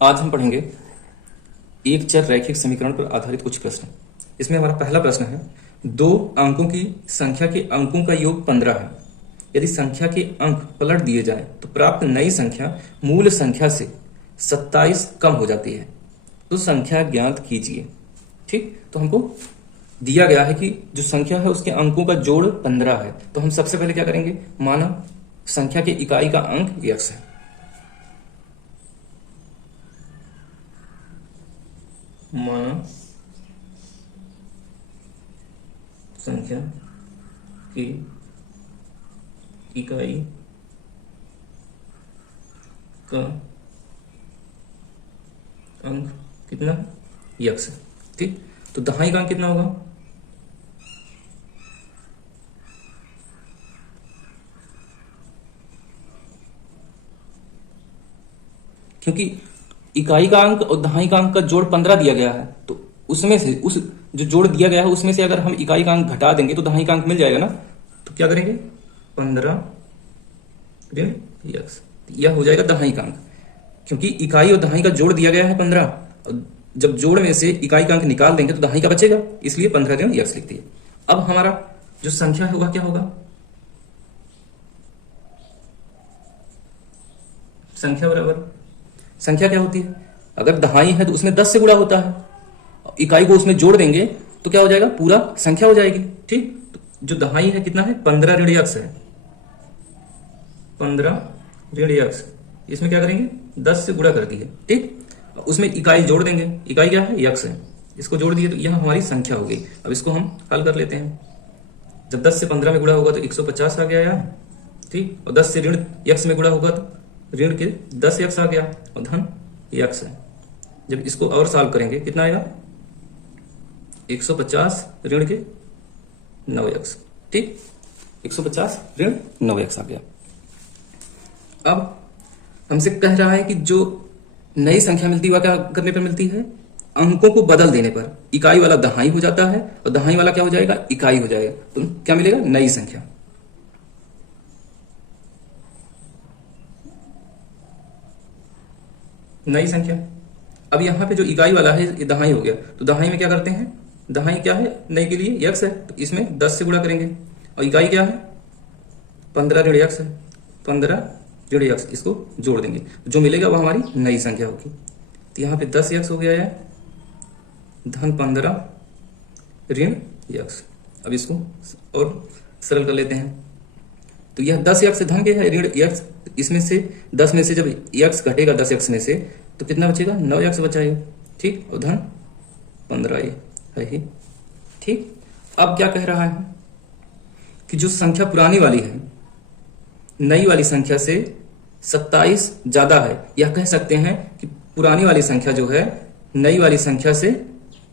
आज हम पढ़ेंगे एक चर रैखिक समीकरण पर आधारित कुछ प्रश्न। इसमें हमारा पहला प्रश्न है, दो अंकों की संख्या के अंकों का योग 15 है। यदि संख्या के अंक पलट दिए जाएं तो प्राप्त नई संख्या मूल संख्या से 27 कम हो जाती है, तो संख्या ज्ञात कीजिए। ठीक, तो हमको दिया गया है कि जो संख्या है उसके अंकों का जोड़ 15 है। तो हम सबसे पहले क्या करेंगे, माना संख्या के इकाई का अंक x है, माना संख्या की इकाई का अंक कितना x है। ठीक, तो दहाई का अंक कितना होगा, क्योंकि इकाई का अंक और दहाई का अंक का जोड़ 15 दिया गया है, तो उसमें से उस जो जोड़ दिया गया है उसमें से अगर हम इकाई का अंक घटा देंगे तो दहाई का अंक मिल जाएगा ना। तो क्या करेंगे, 15 ऋण x, यह हो जाएगा दहाई का अंक। क्योंकि इकाई और दहाई का जोड़ दिया गया है 15, और जब जोड़ में से इकाई का अंक निकाल देंगे तो दहाई का बचेगा, इसलिए 15 ऋण x लिख दिए। अब हमारा जो संख्या होगा क्या होगा, संख्या बराबर संख्या क्या होती है, अगर दहाई है तो उसमें 10 से गुणा होता है, इकाई को उसमें जोड़ देंगे तो क्या हो जाएगा, पूरा संख्या हो जाएगी। ठीक, तो जो दहाई है कितना है, 15 ऋण x है, 15 ऋण x, इसमें क्या करेंगे 10 से गुणा कर दिए। ठीक, उसमें इकाई जोड़ देंगे, इकाई क्या है x है, इसको जोड़ दिए तो यह हमारी संख्या हो गई। अब इसको हम हल कर लेते हैं। जब 10 से 15 में गुणा होगा तो 150 आ गया यार। ठीक, और 10 से ऋण x में गुणा होगा तो ऋण के 10x आ गया, और धन x है। जब इसको और सॉल्व करेंगे कितना आएगा, 150 ऋण के 9x। ठीक, 150 ऋण 9x आ गया। अब हमसे कह रहा है कि जो नई संख्या मिलती है वह क्या करने पर मिलती है, अंकों को बदल देने पर। इकाई वाला दहाई हो जाता है और दहाई वाला क्या हो जाएगा, इकाई हो जाएगा, तो क्या मिलेगा, नई संख्या। नई संख्या। अब यहां पे जो इकाई वाला है ये दहाई हो गया, तो दहाई में क्या करते हैं, दहाई क्या है, नई के लिए x है, तो इसमें 10 से गुणा करेंगे, और इकाई क्या है 15 ऋण x है, 15 ऋण x, इसको जोड़ देंगे जो मिलेगा वह हमारी नई संख्या होगी। तो यहाँ पे 10x हो गया है, धन 15 ऋण x। अब इसको और सरल कर लेते हैं, तो यह 10x धन के है ऋण x, इसमें से 10 में से जब x घटेगा 10x में से तो कितना बचेगा, 9x बचाएगा। ठीक, और धन 15 ये है ही। ठीक, अब क्या कह रहा है कि जो संख्या पुरानी वाली है नई वाली संख्या से 27 ज्यादा है, या कह सकते हैं कि पुरानी वाली संख्या जो है नई वाली संख्या से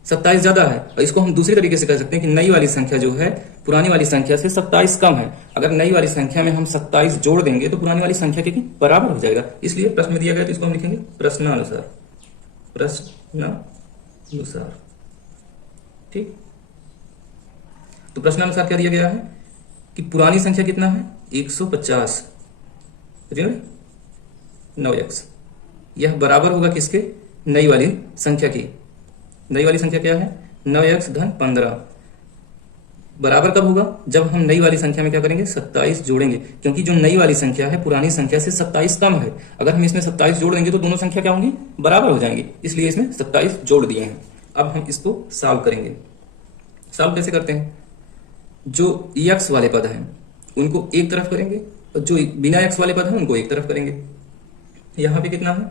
27 ज्यादा है। और इसको हम दूसरी तरीके से कह सकते हैं कि नई वाली संख्या जो है पुरानी वाली संख्या से 27 कम है। अगर नई वाली संख्या में हम 27 जोड़ देंगे तो पुरानी वाली संख्या के बराबर हो जाएगा। इसलिए प्रश्न में दिया गया तो इसको हम लिखेंगे प्रश्नानुसार, प्रश्नानुसार। ठीक, तो प्रश्नानुसार क्या दिया गया है कि पुरानी संख्या कितना है, 150 ऋण 9x, यह बराबर होगा किसके, नई वाली संख्या की। नई वाली संख्या क्या है, 9x धन 15, बराबर कब होगा, जब हम नई वाली संख्या में क्या करेंगे, 27 जोड़ेंगे। क्योंकि जो नई वाली संख्या है पुरानी संख्या से 27 कम है, अगर हम इसमें 27 जोड़ देंगे तो दोनों संख्या क्या होंगी, बराबर हो जाएंगी, इसलिए इसमें 27 जोड़ दिए हैं। अब हम इसको सॉल्व करेंगे। सॉल्व कैसे करते हैं, जो x वाले पद हैं उनको एक तरफ करेंगे और जो बिना x वाले पद हैं उनको एक तरफ करेंगे। यहाँ पे कितना है,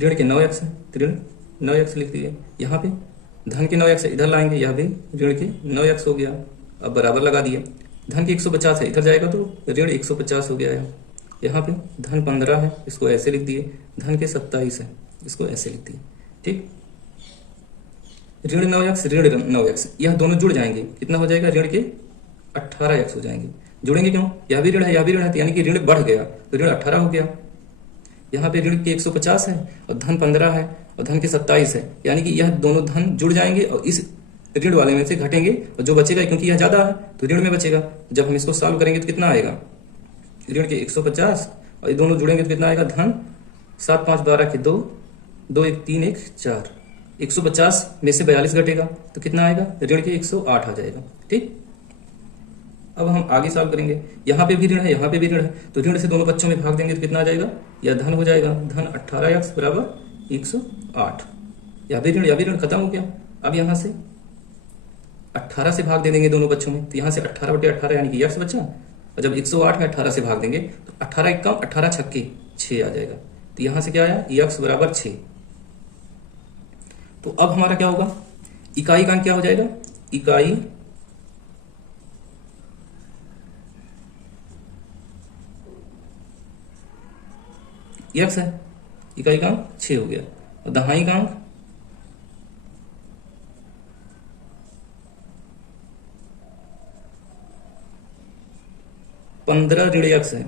ऋण के 9x है, ऋण 9x लिख दिए। यहाँ पे धन के 9x इधर लाएंगे, यह भी ऋण के 9x हो गया। अब बराबर लगा दिए, धन के 150 है, इधर जाएगा तो ऋण 150 हो गया है। यहाँ पे धन 15 है, इसको ऐसे लिख दिए, धन के 27 है, इसको ऐसे लिख दिए। ठीक, ऋण 9x ऋण 9x, यह दोनों जुड़ जाएंगे, कितना हो जाएगा, ऋण के 18x हो जाएंगे। जुड़ेंगे क्यों, यह भी ऋण है, यह भी ऋण है, यानी कि ऋण बढ़ गया, तो ऋण 18 हो गया। यहाँ पे ऋण के 150 है और धन 15 है और धन के 27 है, यानी कि यह दोनों धन जुड़ जाएंगे और इस ऋण वाले में से घटेंगे और जो बचेगा, क्योंकि यह ज्यादा है तो ऋण में बचेगा। जब हम इसको सॉल्व करेंगे तो कितना आएगा, ऋण के 150 और ये दोनों जुड़ेंगे तो कितना आएगा, धन 7 5 12 के 2 2 1 3 1 4, 150 में से 42 घटेगा तो कितना आएगा, ऋण के 108 आ जाएगा। ठीक, अब हम आगे सॉल्व करेंगे। यहाँ पे भी ऋण है, यहाँ पे भी ऋण है, तो ऋण से दोनों पक्षों में भाग देंगे तो कितना आ जाएगा, या धन हो जाएगा, धन 18x बराबर 108। या भी ऋण खत्म हो गया। अब यहाँ से 18 से भाग दे देंगे दोनों पक्षों में, तो यहाँ से 18/18 यानी कि x बचा, और जब 108 में 18 से भाग देंगे तो 18 1 कम 18 छक्के 6 आ जाएगा। तो यहाँ से क्या आया, x बराबर 6। तो अब हमारा क्या होगा, इकाई का क्या हो जाएगा, इकाई x है, इकाई का 6 हो गया, और दहाई का 15 ऋण x है।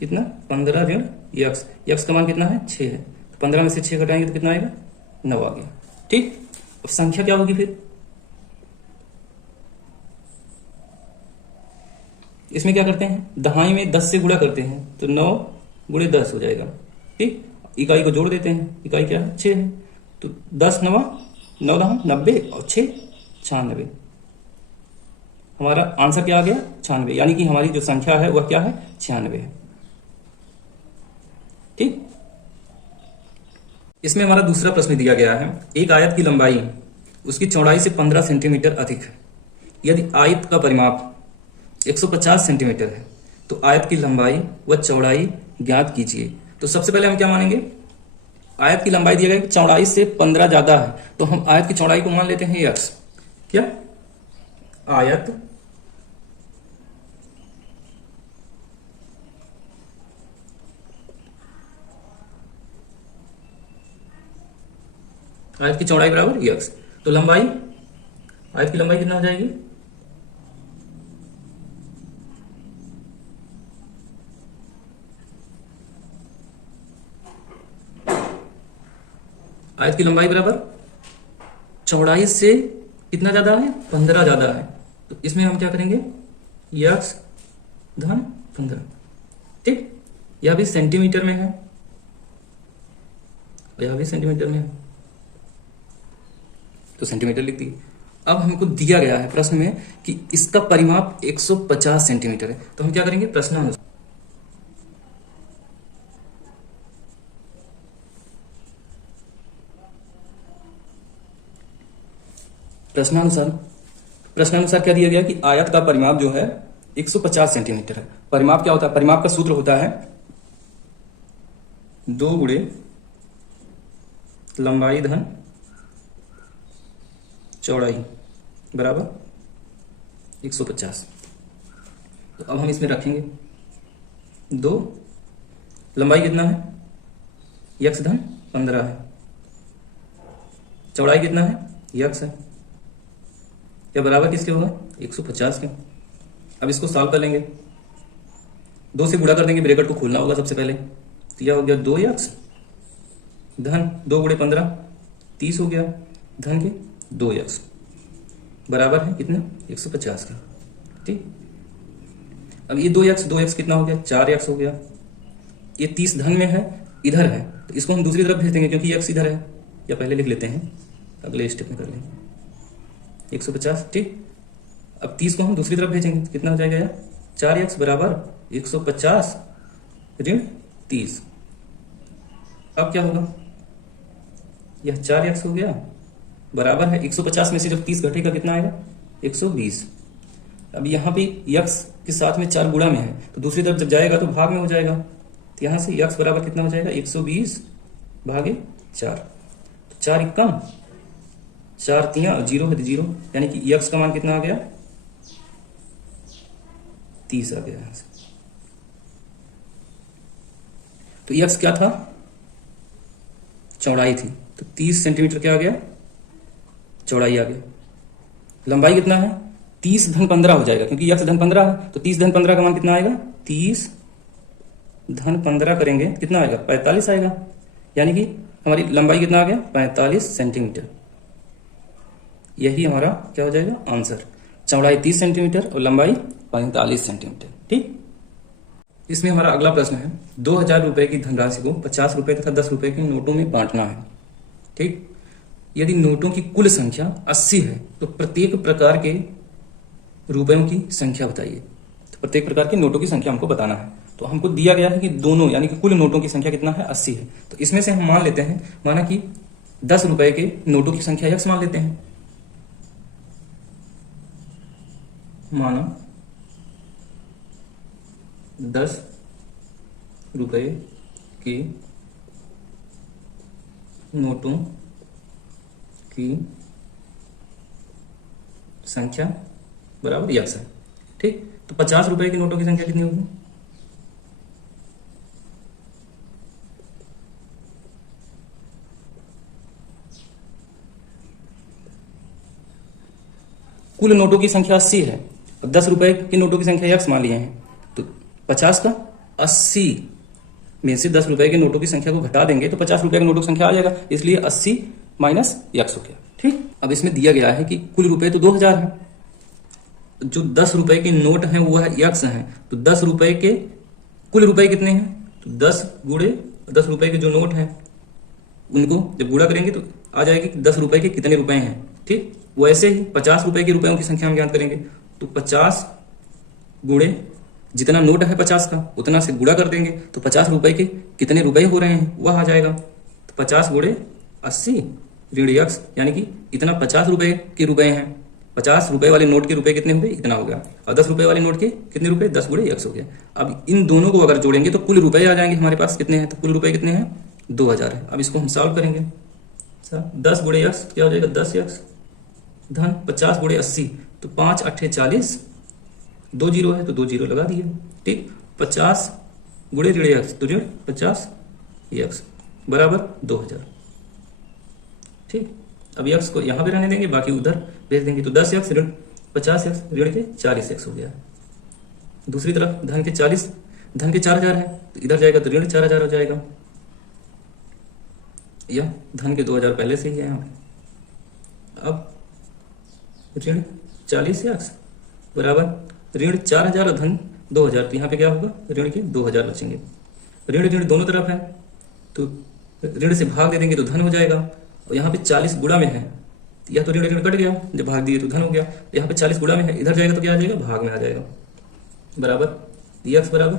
कितना, 15 ऋण x का मान कितना है, 6 है, तो 15 में से 6 घटाएंगे तो कितना आएगा, 9 आ गया। ठीक, अब संख्या क्या होगी फिर, इसमें क्या करते हैं, दहाई में 10 से गुणा करते हैं तो 9 गुणे 10 हो जाएगा। ठीक, इकाई को जोड़ देते हैं, इकाई क्या है, 6 है, तो 10 9 9 90 और 6 96। हमारा आंसर क्या आ गया, 96, यानी कि हमारी जो संख्या है वह क्या है, 96 है। ठीक, इसमें हमारा दूसरा प्रश्न दिया गया है, एक आयत की लंबाई उसकी चौड़ाई से 15 सेंटीमीटर अधिक है। यदि आयत का परिमाप 150 सेंटीमीटर है तो आयत की लंबाई व चौड़ाई ज्ञात कीजिए। तो सबसे पहले हम क्या मानेंगे, आयत की लंबाई दिया गया कि चौड़ाई से 15 ज्यादा है, तो हम आयत की चौड़ाई को मान लेते हैं x। क्या, आयत की चौड़ाई बराबर x, तो लंबाई, आयत की लंबाई कितना हो जाएगी, आयत की लंबाई बराबर चौड़ाई से कितना ज्यादा है, 15 ज्यादा है, तो इसमें हम क्या करेंगे, x धन 15। ठीक, यह भी सेंटीमीटर में है, यह भी सेंटीमीटर में है, तो सेंटीमीटर लिख दी। अब हमको दिया गया है प्रश्न में कि इसका परिमाप 150 सेंटीमीटर है, तो हम क्या करेंगे, प्रश्नानुसार प्रश्नानुसार क्या दिया गया कि आयत का परिमाप जो है 150 सेंटीमीटर है। परिमाप क्या होता है, परिमाप का सूत्र होता है 2 गुणे लंबाई धन चौड़ाई बराबर 150। तो अब हम इसमें रखेंगे 2, लंबाई कितना है, x धन 15 है, चौड़ाई कितना है, x है, या बराबर किसके होगा, 150 के। अब इसको सॉल्व कर लेंगे, 2 से गुणा कर देंगे, ब्रैकेट को खोलना होगा सबसे पहले, तो यह हो गया 2x धन 2 गुणे 15 30 हो गया, धन के 2x बराबर है कितना, 150 का। ठीक, अब ये 2x कितना हो गया, 4x हो गया, ये 30 धन में है, इधर है, तो इसको हम दूसरी तरफ भेज देंगे क्योंकि x इधर है, या पहले लिख लेते हैं, अगले स्टेप में कर लेंगे 150। ठीक, अब 30 को हम दूसरी तरफ भेजेंगे तो कितना हो जाएगा, यार 4x बराबर 150 ऋण 30। अब क्या होगा, यह 4x हो गया, बराबर है 150 में से जब 30 घटेगा कितना आएगा, 120। अब यहाँ पे x के साथ में 4 गुणा में है, तो दूसरी तरफ जब जाएगा तो भाग में हो जाएगा, तो यहाँ से x बराबर कितना हो जाएगा, 120 भागे 4, तो 4 इक्का 4 तिया 0 है तो 0, यानी कि x का मान कितना आ गया, 30 आ गया। यहाँ से तो x क्या था, चौड़ाई थी, तो 30 सेंटीमीटर क्या आ गया, चौड़ाई आ गया। लंबाई कितना है, 30 धन 15 हो जाएगा क्योंकि x धन 15 है, तो 30 धन 15 का मान कितना आएगा, 30 धन 15 करेंगे कितना आएगा, 45 आएगा, यानी कि हमारी लंबाई कितना आ गया, 45 सेंटीमीटर। यही हमारा क्या हो जाएगा आंसर, चौड़ाई 30 सेंटीमीटर और लंबाई 45 सेंटीमीटर। ठीक, इसमें हमारा अगला प्रश्न है, 2000 रुपए की धनराशि को 50 रुपए तथा 10 रुपए के नोटों में बांटना है। ठीक, यदि नोटों की कुल संख्या 80 है तो प्रत्येक प्रकार के रुपयों की संख्या बताइए। तो प्रत्येक प्रकार के नोटों की संख्या हमको बताना है। तो हमको दिया गया है कि दोनों यानी कि कुल नोटों की संख्या कितना है, 80 है। तो इसमें से हम मान लेते हैं, माना कि 10 रुपए के नोटों की संख्या x मान लेते हैं। माना 10 रुपए के नोटों की संख्या बराबर x है। ठीक, तो 50 रुपए के नोटों की संख्या कितनी होगी? कुल नोटों की संख्या 80 है और 10 रुपए के नोटों की संख्या x मान लिए हैं। तो 50 का 80 में से 10 रुपए के नोटों की संख्या को घटा देंगे तो 50 रुपए के नोटों की संख्या आ जाएगा, इसलिए 80 माइनस x हो गया। ठीक, अब इसमें दिया गया है कि कुल रुपए तो 2000 है, जो 10 रुपए के नोट हैं वो है x है। तो 10 रुपए के कुल रुपए कितने हैं? तो 10 गुणे 10 रुपए के जो नोट हैं उनको जब गुणा करेंगे तो आ जाएगी कि 10 रुपए के कितने रुपए हैं। ठीक, वैसे ही 50 रुपए के रुपयों की संख्या हम ज्ञात करेंगे। तो 50 गुणे जितना नोट है 50 का उतना से गुणा कर देंगे तो 50 रुपए के कितने रुपए हो रहे हैं वह आ जाएगा। तो 50 गुणे 80 ऋण x, यानी कि इतना 50 रुपए के रुपए हैं। 50 रुपए वाले नोट के रुपए कितने हुए? इतना हो गया। और 10 रुपए वाले नोट के कितने रुपए? 10 गुणे x हो गया। अब इन दोनों को अगर जोड़ेंगे तो कुल रुपए आ जाएंगे हमारे पास। कितने हैं? तो कुल रुपए कितने हैं? 2000 है। अब इसको हम सॉल्व करेंगे। 10 गुणे x क्या हो जाएगा? 10x धन 50 गुणे 80 तो 5 8 40, 2 जीरो है तो 2 जीरो लगा दिए। ठीक, 50 गुणे ऋण x तो ऋण 50 x बराबर 2000। ठीक, अब x को यहां पे रहने देंगे, बाकी उधर भेज देंगे। तो 10x ऋण 50x ऋण के 40x हो गया। दूसरी तरफ धन के 4000 है तो इधर जाएगा तो ऋण 4000 हो जाएगा। यह धन के 2000 पहले से ही है यहाँ पे। अब ऋण 40x बराबर ऋण 4000 और धन 2000, तो यहाँ पे क्या होगा? ऋण के 2000 बचेंगे। ऋण ऋण दोनों तरफ है तो ऋण से भाग दे देंगे तो धन हो जाएगा। और यहाँ पे 40 गुणा में है, या तो ऋण ऋण कट गया, जब भाग दिए तो धन हो गया। तो यहाँ पे 40 गुणा में है, इधर जाएगा तो क्या आ जाएगा? भाग में आ जाएगा। बराबर x बराबर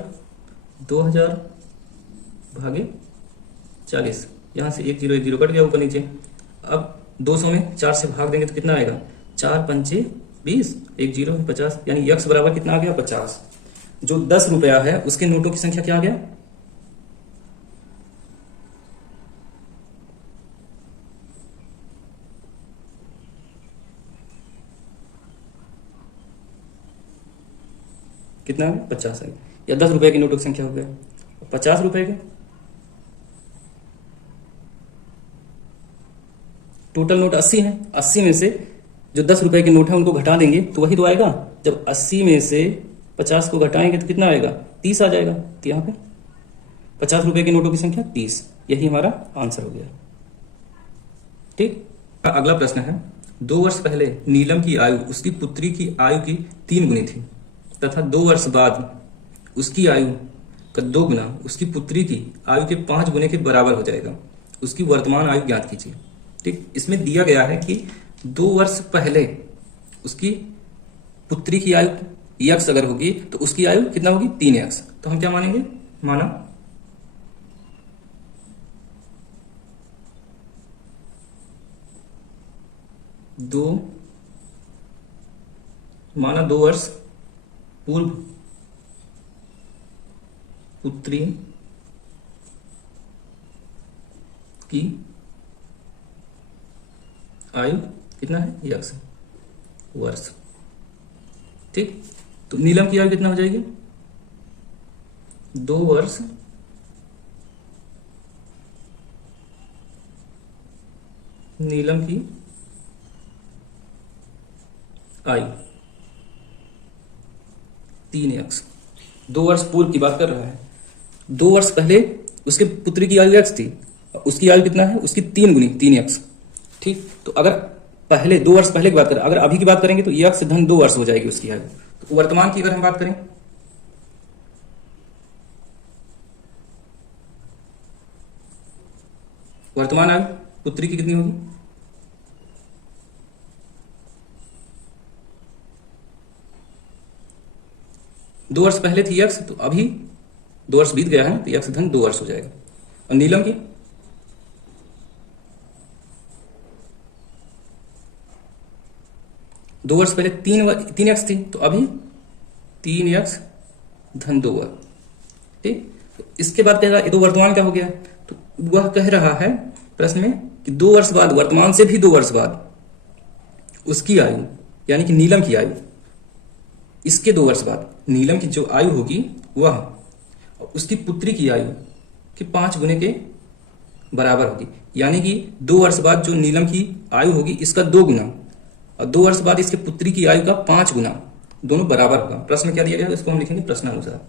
2000 भागे 40, यहाँ से 1 0 कट गया ऊपर नीचे। अब 200 में 4 से भाग देंगे तो कितना आएगा? 4 पंचे 20, 1 0 50, यानी x बराबर कितना आ गया? 50। जो 10 रुपया है उसके नोटों की संख्या क्या आ गया? कितना है? 50 है। या 10 रुपए के नोटों की संख्या हो गया 50 रुपए के। टोटल नोट 80 है, 80 में से जो 10 रुपए के नोट है उनको घटा देंगे तो वही तो आएगा। जब 80 में से 50 को घटाएंगे तो कितना आएगा? 30 आ जाएगा। तो यहाँ पे 50 रुपए के नोटों की संख्या 30, यही हमारा आंसर हो गया। ठीक, अगला प्रश्न है, 2 वर्ष पहले नीलम की आयु उसकी पुत्री की आयु की 3 गुनी थी तथा 2 वर्ष बाद उसकी आयु का 2 गुना उसकी पुत्री की आयु के 5 गुने के बराबर हो जाएगा। उसकी वर्तमान आयु ज्ञात कीजिए। ठीक, इसमें दिया गया है कि 2 वर्ष पहले उसकी पुत्री की आयु x अगर होगी तो उसकी आयु कितना होगी? 3x। तो हम क्या मानेंगे? माना 2 वर्ष पूर्व पुत्री की आयु कितना है? x वर्ष। ठीक, तो नीलम की आयु कितना हो जाएगी? 2 वर्ष नीलम की आयु 3x। 2 वर्ष पूर्व की बात कर रहा है। 2 वर्ष पहले उसके पुत्री की आयु x थी, उसकी आयु कितना है? उसकी 3 गुनी 3x। ठीक, तो अगर पहले 2 वर्ष पहले की बात करें, अगर अभी की बात करेंगे तो x धन 2 वर्ष हो जाएगी उसकी आयु। तो वर्तमान की अगर हम बात करें वर्तमान आयु पुत्री की कितनी होगी? दो वर्ष पहले थी यक्स, तो अभी 2 वर्ष बीत गया है तो यक्स धन 2 वर्ष हो जाएगा। और नीलम की 2 वर्ष पहले 3 यक्स थी, तो अभी 3 यक्स धन 2 वर्ष। ठीक, तो इसके बाद कह रहा ये तो वर्तमान क्या हो गया, तो वह कह रहा है प्रश्न में कि 2 वर्ष बाद, वर्तमान से भी 2 वर्ष बाद उसकी आयु यानी कि नीलम की आयु, इसके 2 वर्ष बाद नीलम की जो आयु होगी वह उसकी पुत्री की आयु के 5 गुने के बराबर होगी। यानी कि 2 वर्ष बाद जो नीलम की आयु होगी इसका 2 गुना, और 2 वर्ष बाद इसके पुत्री की आयु का 5 गुना, दोनों बराबर होगा। प्रश्न क्या दिया गया है इसको हम लिखेंगे प्रश्नानुसार।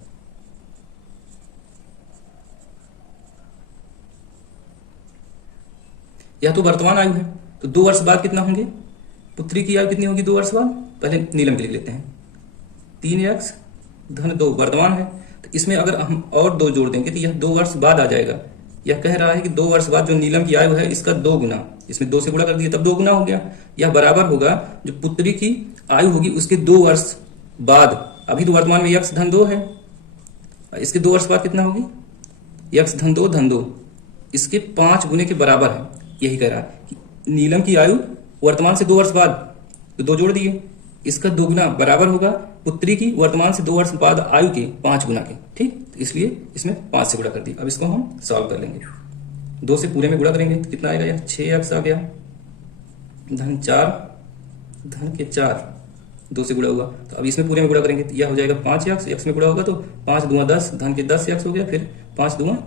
यह तो वर्तमान आयु है, तो 2 वर्ष बाद कितना होंगे, पुत्री की आयु कितनी होगी 2 वर्ष बाद? पहले नीलम के लिख लेते हैं। 3 यक्स धन 2 वर्तमान है, तो इसमें अगर हम और 2 जोड़ देंगे तो यह 2 वर्ष बाद आ जाएगा। यह कह रहा है कि 2 वर्ष बाद जो नीलम की आयु है इसका 2 गुना, इसमें 2 से गुणा कर दिया तब 2 गुना हो गया। यह बराबर होगा जो पुत्री की आयु होगी उसके 2 वर्ष बाद। अभी तो वर्तमान में यक्स धन 2 है, इसके 2 वर्ष बाद कितना होगी, यक्स धन 2 इसके 5 गुने के बराबर है। यही कह रहा है कि नीलम की आयु वर्तमान से 2 वर्ष बाद, तो 2 जोड़ दिए, इसका 2 गुना बराबर होगा पुत्री की वर्तमान से 2 वर्ष बाद आयु के 5 गुना के। ठीक, तो इसलिए इसमें 5 से गुणा कर दिया। अब इसको हम सॉल्व कर लेंगे। 2 से पूरे में गुणा करेंगे तो कितना आएगा, यह 6 यक्स आ गया धन 4 धन के 4, 2 से गुणा हुआ। तो अब इसमें पूरे में गुणा करेंगे तो यह हो जाएगा 5 यक्स, यक्स में गुणा होगा तो 5 दूना 10 धन के 10 यक्स हो गया, फिर 5 दूना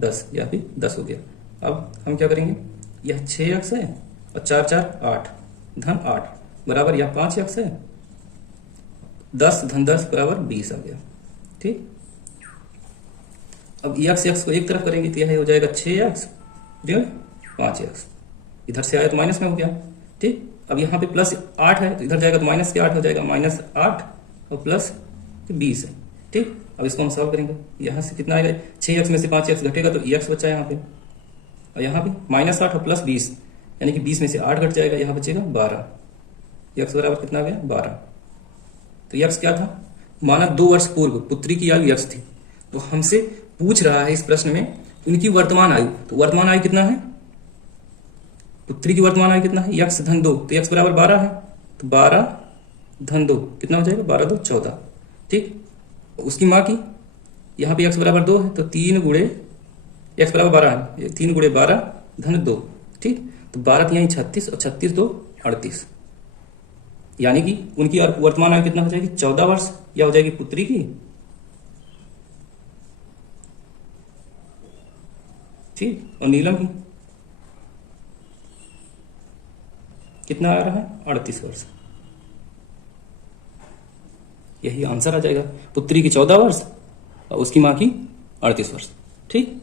10 या फिर 10 हो गया। अब हम क्या करेंगे, यह 6 यक्स है और 4 4 8 धन 8 बराबर यह 5 यक्स है, 10 धन 10 बराबर 20 आ गया। ठीक, अब यक्स यक्स को एक तरफ करेंगे तो यह हो जाएगा 6 यक्स 5 यक्स, इधर से आया तो माइनस में हो गया। ठीक, अब यहाँ पे प्लस 8 है तो इधर जाएगा तो माइनस के 8 हो जाएगा, -8 और प्लस 20 है। ठीक, अब इसको हम सॉल्व करेंगे। यहाँ से कितना आएगा, 6 यक्स में से 5 यक्स घटेगा तो यक्स बचा यहाँ पे, और यहाँ पे -8 और प्लस 20 यानी कि 20 में से 8 घट जाएगा, यहाँ बचेगा 12। यक्स बराबर कितना आ गया 12। तो यक्स क्या था, माना 2 वर्ष पूर्व पुत्री की आयु यक्स थी, तो हमसे पूछ रहा है इस प्रश्न में उनकी वर्तमान आयु। तो वर्तमान आयु कितना है, पुत्री की वर्तमान आयु कितना है, यक्स धन 2, तो यक्स बराबर 12 है, तो 12 धन 2 कितना हो जाएगा, 12 2 14। ठीक, उसकी माँ की यहाँ पे यक्स बराबर 2 है, तो 3 गुणे यक्स बराबर 12 है, 3 गुणे 12 धन 2। ठीक, तो 12 यहीं 36 और 36 2 38, यानी कि उनकी और वर्तमान आयु कितना हो जाएगी 14 वर्ष। या हो जाएगी पुत्री की, ठीक, और नीलम की कितना आ रहा है 38 वर्ष। यही आंसर आ जाएगा, पुत्री की 14 वर्ष और उसकी मां की 38 वर्ष। ठीक।